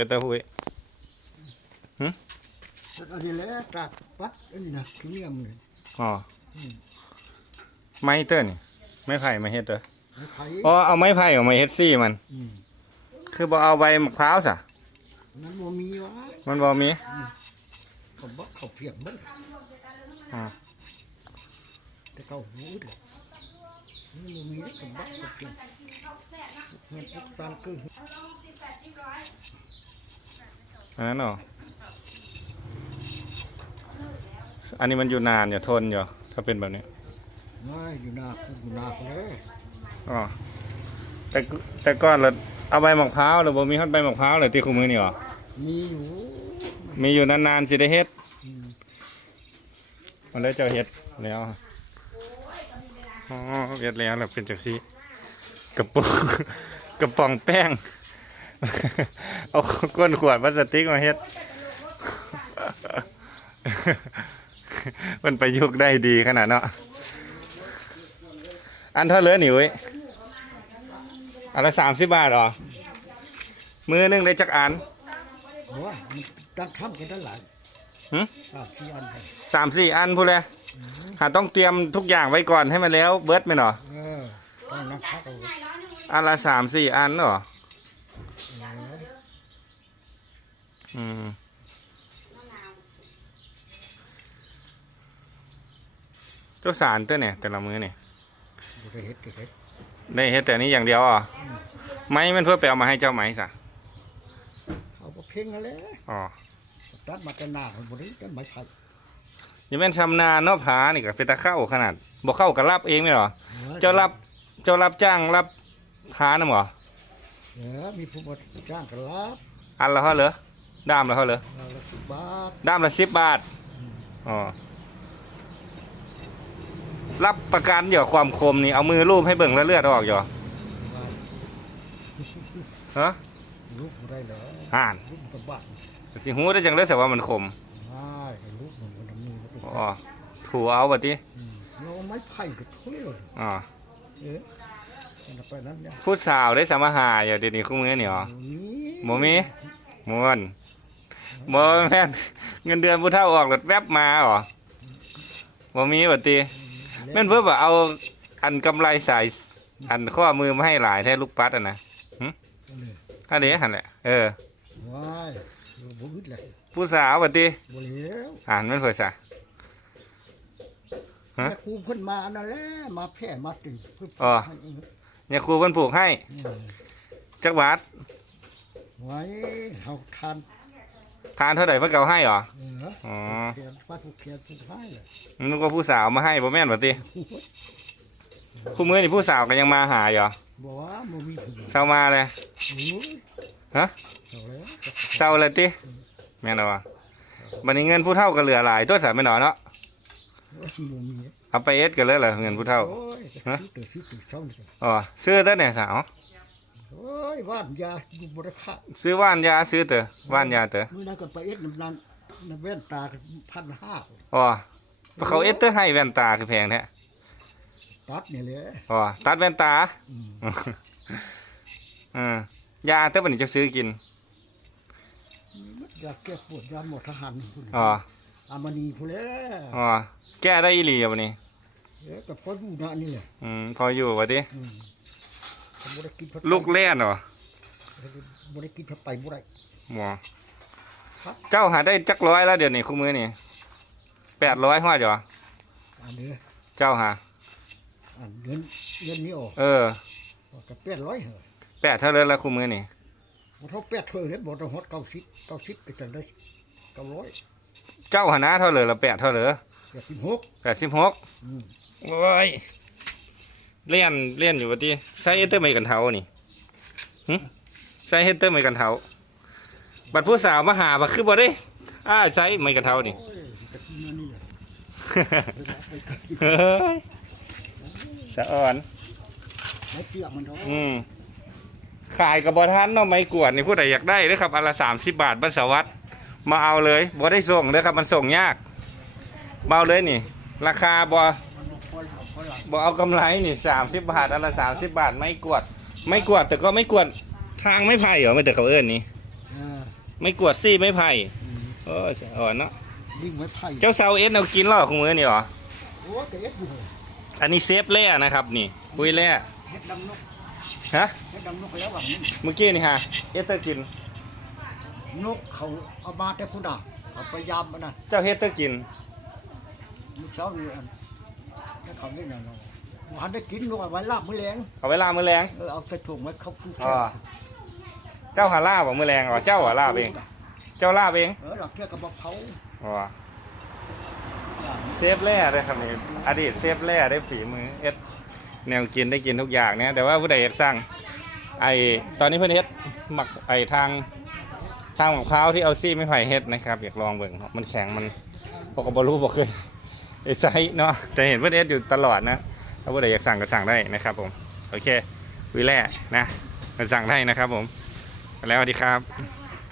ฮ็ดเต้าหู้อันนี้แหละตากปัดอันนี้นะพรีเมียมเลยอ๋อไม้เต้อนี่ไม้ไผ่มาเฮ็ดเด้อไม้ไผ่อ๋อเอาไม้ไผ่ออกมาเฮ็ดซี่มัน คือบ่เอาใบมะพร้าวซะนั้นบ่มีวะมันบ่มีเขบอกเขาเพียงเบิ่งอ่าแต่เขาหูเลยนี่บ่มีเด้อเขบอกเขาเพียงเงินอุกตามคือ อันนั้นเหรออันนี้มันอยู่นานอยู่ทนอยู่ถ้าเป็นแบบนี้น้อยอยู่หน้าคุกอยู่หน้าเขาเลยอ๋อแต่กแต่ก่อนเราเอาใบมะพร้าวหรือบ่มีฮอดใบมะพร้าวเลยที่คู่มือนี่หรอมีอยู่มีอยู่นานๆสิได้เฮ็ดมันเลยเจ้าเฮ็ดแล้วอ๋อเฮ็ดแล้วแล้วเป็นจังซี่กระปุกกระป๋องแป้ง เอาก้นขวดพลาสติกมาเฮ็ดมันประยุกต์ได้ดีขนาดเนาะ อันเท่าเหลือนี่เว้ยอันละสามสิบบาทเหรอ มือหนึงได้จักอันว่ามันตั้งคำกันได้หลายหึสามสี่อันเลยสามสี่อันพูดเลยหาต้องเตรียมทุกอย่างไว้ก่อนให้มันแล้วเบิร์ดไหมเนาะเออต้องนั่งพักเอาอันละสามสี่อันเหรอ เอออืมเจ้าสารตัวเนี่ยแต่ละมือเนี่ยบ่ได้เฮ็ดได้เฮ็ดได้เฮ็ดแต่นี้อย่างเดียวอะไม้มันเพื่อไปเอามาให้เจ้าไหมสะเอาบ่เพ่งนั่นแหละอ๋อตัดมาแต่หน้าเขาบ่ได้แต่ไม้ไผ่อยังแม่นชำนาญเนาะผานี่ก็เป็นตะเข้าขนาดบ่เข้ากับรับเองไหมเหรอ เจ้ารับเจ้ารับจ้างรับผาน่ะเหรอ เออมีผู้บ่จ้างก็รับอันละเท่าเหรอด้ามละเท่าเหรอเอาละสิบบาทด้ามละสิบบาทอ๋อรับประกันอยู่ความคมนี่เอามือลูบให้เบิ่งแล้วเลือดออกอยู่ฮะลูกบ่ได้เหรออ่านลูกมันก็บ้านสิหูได้จังเลยแต่ว่ามันคมไม่ให้ลูกมันมันมีมันก็อ๋อถูเอาบัดนี้อืมเราเอาไม้ไผ่ก็ถ้วยเลยอ๋อเอ๊ะมัน ไปนั้นเนี่ยผู้สาวได้สามาหาอยู่เดี๋ยวนี้คู่มือนี่หรอบ่มีมวนบ่แม่นเงินเดือนผู้เฒ่าออกรถแวบมาเหรอบ่มีบัดนี้แม่นเพิ่นว่าเอาอันกำไรใส่อันข้อมือมาให้หลายแท้ลูกปัดอะนะนี่อันนี้หั่นแหละเออว้ายเราบ่อึดเลยผู้สาวบัดนี้บ่แล้วอ่านมันเพิ่นซะฮะแม่ครูเพิ่นมานั่นแหละมาแพร่มาตึงเพิ่นอ๋อให้เอง เนี่ยครูเพิ่นปลูกให้อืมจักบาทไว้เฮาทานทานเท่าใดเพิ่นก็เอาให้เหรอ เอออ๋อ เขียนฟาดผู้เขียนผู้ให้เลยนึกว่าผู้สาวมาให้บ่แม่นบัดนี้คู่มือนี่ผู้สาวก็ยังมาหาอยู่เหรอบอกว่าบ่มีผู้เช้ามาเลยโอ้ยฮะเอาแล้วเช้าเลยติแม่นบ่บัดนี้เงินผู้เฒ่าก็เหลือหลายตัวสามไม่น้อยเนาะโอ้ยบ่มี เอาไปเอ็ดกันเลยเหรอเงินผู้เฒ่าโอ้ยฮะซื้อตื่นซื้อตื่นเช้านี่อ๋อซื้อเต้นเนี่ยสาวโอ้ยว่านยาอยู่บริษัทซื้อว่านยาซื้อเตอว่านยาเตอมื่อนั้นก็ไปเอ็ดน้ำนันน้ำแว่นตาพันห้าอ๋อเขาเอ็ดเตอให้แว่นตาคือแพงแท้ตัดนี่แหละอ๋อตัดแว่นตาอืมอืมยาเตอบัดนี้จะซื้อกินยาแก้ปวดยาหมดทหารพุ่นอ๋อ อามานีพุ่นแหล้วอ๋อแก้ได้อีหลีอะบัดนี้เอ๊ะก็พออยู่นะนี่แหละอืมพออยู่บัดนี้อืมก็บ่ได้กินผัดลูกเล่นเหรอบ่ได้กินผัดไปบ่ได้ หมอครับ เจ้าหาได้จักร้อยแล้วเดี๋ยวนี้คู่มือนี่แปดร้อยฮอดอยู่เหรออันนี้เจ้าหา อันเงินเงินนี้ออกเออก็แปดร้อยเหรอแปดเท่าเลยแล้วคู่มือนี่บ่เท่าแปดเท่าเลยบ่ต้องฮอดเก้าสิบเก้าสิบก็จะได้เก้าร้อย เจ้าหานะเท่าเลยละแปดเท่าเลยแปดสิบหกแปดสิบหกอืมโอ้ยเลี่ยนเลี่ยนอยู่ว่าที่ใช้เฮดเตอร์ไม่กันเท้านี่หึใช้เฮดเตอร์ไม่กันเท้าบัดผู้สาวมาหาบัดคือบ่ได้อ้าใช้ไม่กันเท้านี่โอ้ยจะกินอันนี้แหละไปกินเฮ้ยสะอ่อนไม่เชื่อมันดอกอืมขายกับบอทันเนาะไม้กวดนี่ผู้ใดอยากได้เด้อครับอันละสามสิบบาทบัสวัสด มาเอาเลยบ่ได้ส่งเด้อครับมันส่งยากมาเอาเลยนี่ ราคาบ่มันพอหลับพอหลับบ่เอากำไรนี่สามสิบบาทอันละสามสิบบาทไม่กวด ไม่กวดแต่ก็ไม่กวดทางไม่ไผ่เหรอไม่แต่เขาเอิ้นนี่อ่าไม่กวดซี่ไม่ไผ่โอ้ยอ่อนเนาะยิ่งไม้ไผ่เจ้าเซาเอสเอากินหรอคุณมือนี่หรอโอ้แต่เอ็ดอยู่เหรออันนี้เซฟแร่นะครับนี่ปุ้ยแร่เฮ็ดดำนกฮะเฮ็ดดำนกแล้วว่านี่เมื่อกี้นี่ฮะเอสเตอร์กิน นกเขาเอามาแต่ผู้ด่าเขาพยายามมันน่ะเจ้าเฮสเตอร์กินลูกเช้านี่อันถ้าเขาไม่นานวันได้กินนกเอาไว้ลาบมื้อแลงเอาเวลามือแรงเออเอาใส่ถุงไว้เขาผู้อ๋แช่อเจ้าหาลาบบ่มือแรงอ๋อเจ้าหาลาบเอง เจ้าลาบเองเออหลักเกี่ยวกับมะพร้าวอ๋อเซฟแร่ได้ครับนี่อดีตเซฟแร่ได้ฝีมือเอสแนวกินได้กินทุกอย่างเนี่ยแต่ว่าผู้ใดอยากสั่งไอตอนนี้เพื่อนเฮ็ดหมักไอทาง ทางของเขาที่เอาซี่ไม่ไผ่เฮ็ดนะครับ อยากลองเบิ่งเนาะมันแข็งมันปกบรู้บ่เคยไอไซส์เนาะแต่เห็นเพื่อนเฮ็ดอยู่ตลอดนะ ถ้าผู้ใดอยากสั่งก็สั่งได้นะครับผม โอเควิแร่นะมาสั่งได้นะครับผม แล้วสวัสดีครับ